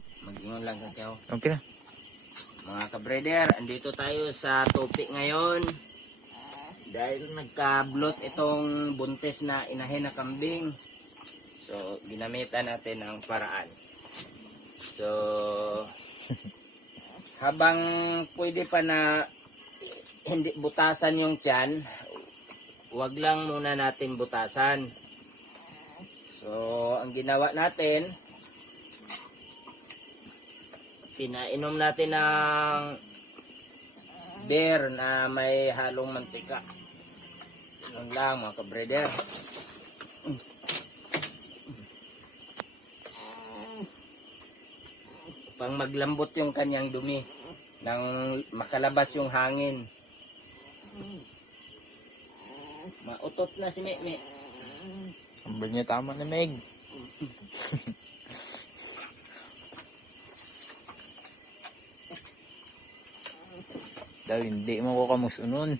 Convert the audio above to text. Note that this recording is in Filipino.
Mag-ingon lang kayo. Okay na. Mga ka-brother, andito tayo sa topic ngayon. Dahil nagka-blot itong buntis na inahin na kambing. So, ginamitan natin ang paraan. So, habang pwede pa na hindi butasan yung tiyan, wag lang muna natin butasan. So, ang ginawa natin, pinainom natin ng beer na may halong mantika. Yun lang mga ka-brother. Pang maglambot yung kanyang dumi nang makalabas yung hangin. Mautot na si Meme. Ambal niya tama na Meg. Daw hindi mo ko kamusunon.